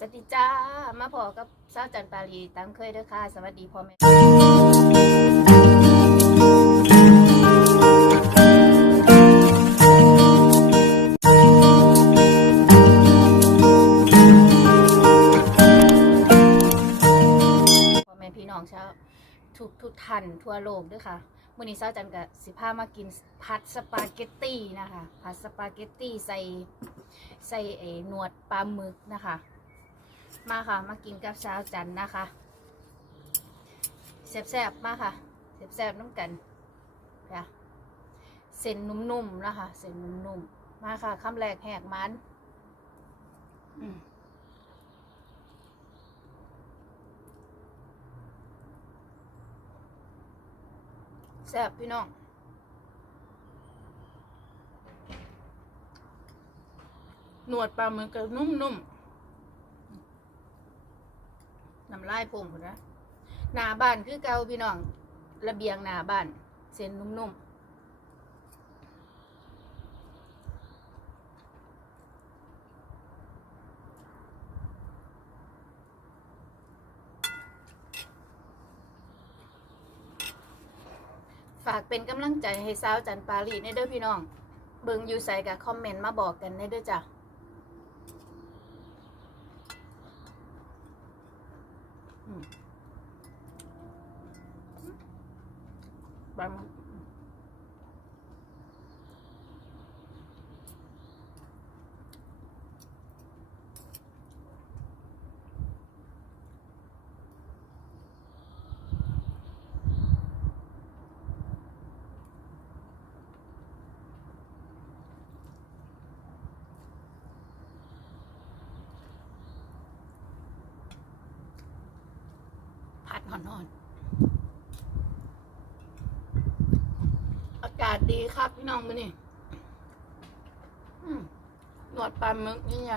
สวัสดีจ้า มาพอกับสาวจันปารีตามเคยเด้อค่ะ สวัสดีพ่อแม่พ่อแม่พี่น้องชาวทุกทุกท่านทั่วโลกด้วยค่ะมื้อนี้สาวจันกับสิพามากินผัดสปาเกตตี้นะคะผัดสปาเกตตี้ใส่ใส่เออหนวดปลาหมึกนะคะ มาค่ะ มากินกับสาวจันนะคะแซ่บๆมาค่ะแซ่บๆน้ำกันค่ะเส้นนุ่มๆนะคะเส้นนุ่มๆมาค่ะคำแรกแหกมันอืมแซ่บพี่น้องหนวดปลาหมึกก็นุ่มๆ น้ำลายพุ่งคนนะหน้าบ้านคือเกาพี่น้อง ระเบียงหน้าบ้าน เส้นนุ่มๆฝากเป็นกำลังใจให้สาวจันปารีในเด้อพี่น้อง เบิงอยู่ใส่กับคอมเมนต์มาบอกกันในเด้อจ้ะ อืม บางผัดหอนๆ อากาศดีครับพี่น้องมานี่หนวดปลาหมึกนี่ไง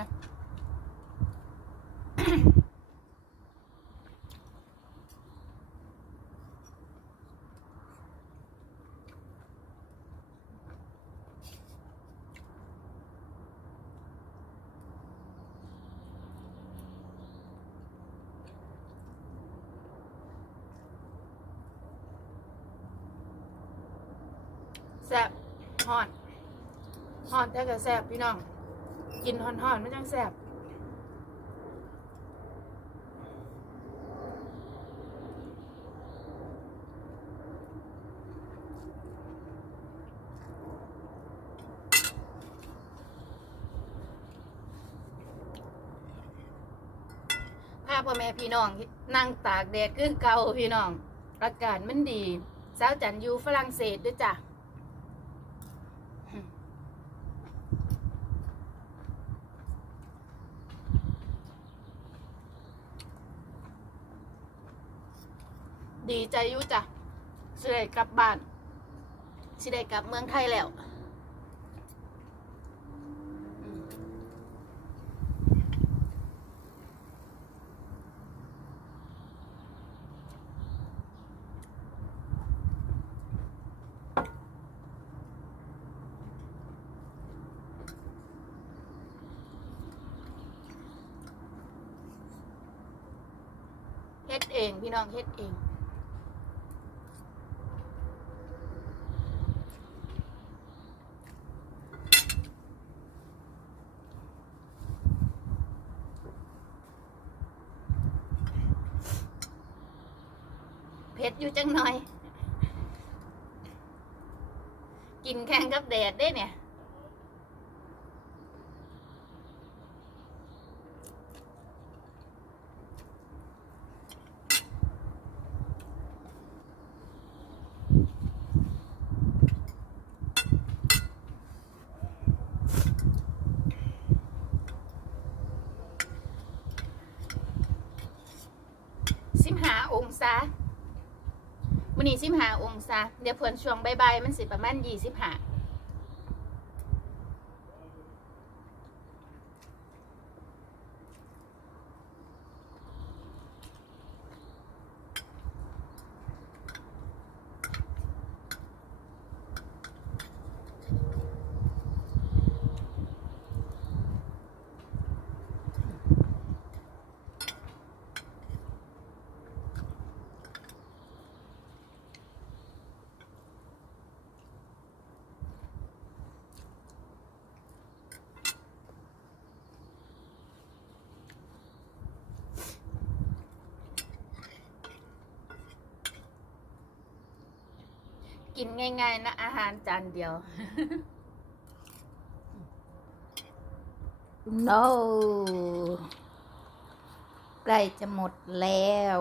แซ่บหอนหอนแต่ก็แซ่บพี่น้อง กินหอนหอนไม่จังแซ่บพาพ่อแม่พี่น้องนั่งตากแดดคือเก่าพี่น้อง อากาศมันดี สาวจันอยู่ฝรั่งเศสด้วยจ้ะ ดีใจอยู่จ้ะสิได้กลับบ้านสิได้กลับเมืองไทยแล้วเฮ็ดเอง พี่น้องเฮ็ดเอง ผ็ดอยู่จังหน่อย กินแข่งกับแดดได้เนี่ยสิบหาองศา วันนี้สิบหาองศา เดี๋ยวเพื่อนช่วงบ่ายๆมันสิประมาณยี่สิบห้า กินง่ายๆ นะ อาหารจานเดียว no ใกล้จะหมดแล้ว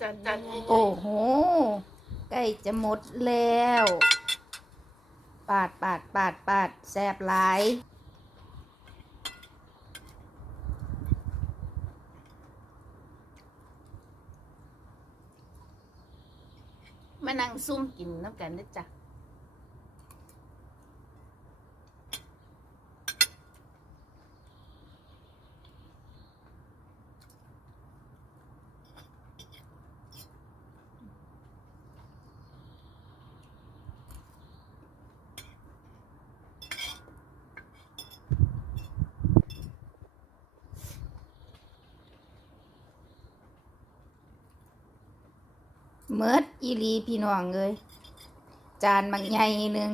จานจานโอ้โห ใกล้จะหมดแล้ว ปาดปาดปาดปาดแซบหลาย มานั่งซุ่มกินน้ำกันนะจ๊ะ เมิดอีลีพี่น้องเลยจานบางใหญ่หนึ่ง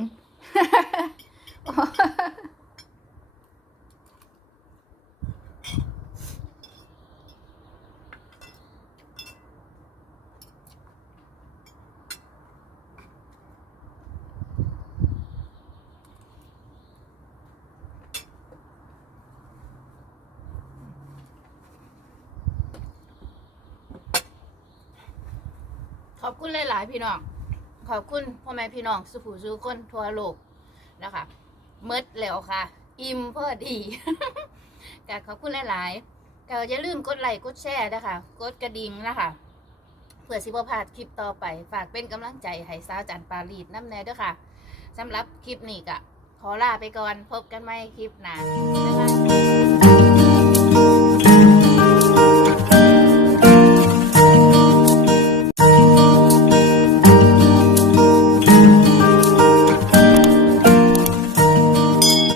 ข อบคุณหลาย ๆ พี่น้อง ขอบคุณพ่อแม่พี่น้องสุผู้สุคนทั่วโลกนะคะเมิดแล้วค่ะ อิ่มพอดีก็ขอบคุณหลาย ๆ ก็อย่าลืมกดไลค์กดแชร์นะคะ กดกระดิ่งนะคะเพื่อสิบพลาดคลิปต่อไป ฝากเป็นกำลังใจให้สาวจันปารีดน้ำแน่ด้วยค่ะสำหรับคลิปนี้ก็ขอลาไปก่อนพบกันใหม่คลิปหน้า